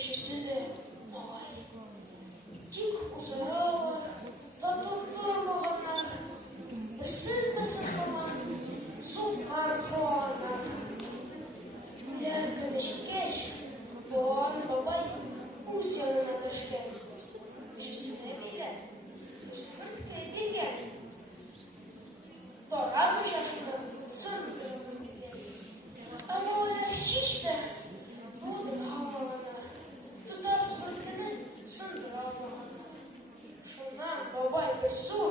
ikisi de ay. Tik uzarar, tatlıklarmalar, ısırmasın falan, sokar doğanlar. Güler karışkeş, doğan babay, uz yanına taşken. Üçüsüne bile, sıkıntı bilgen. Doğru şaşkın, sındırılır gibi. Ama öyle hiç de budur havalarına. Tutar sıkıntını, sındır Allah'ına. Şundan babay bir su,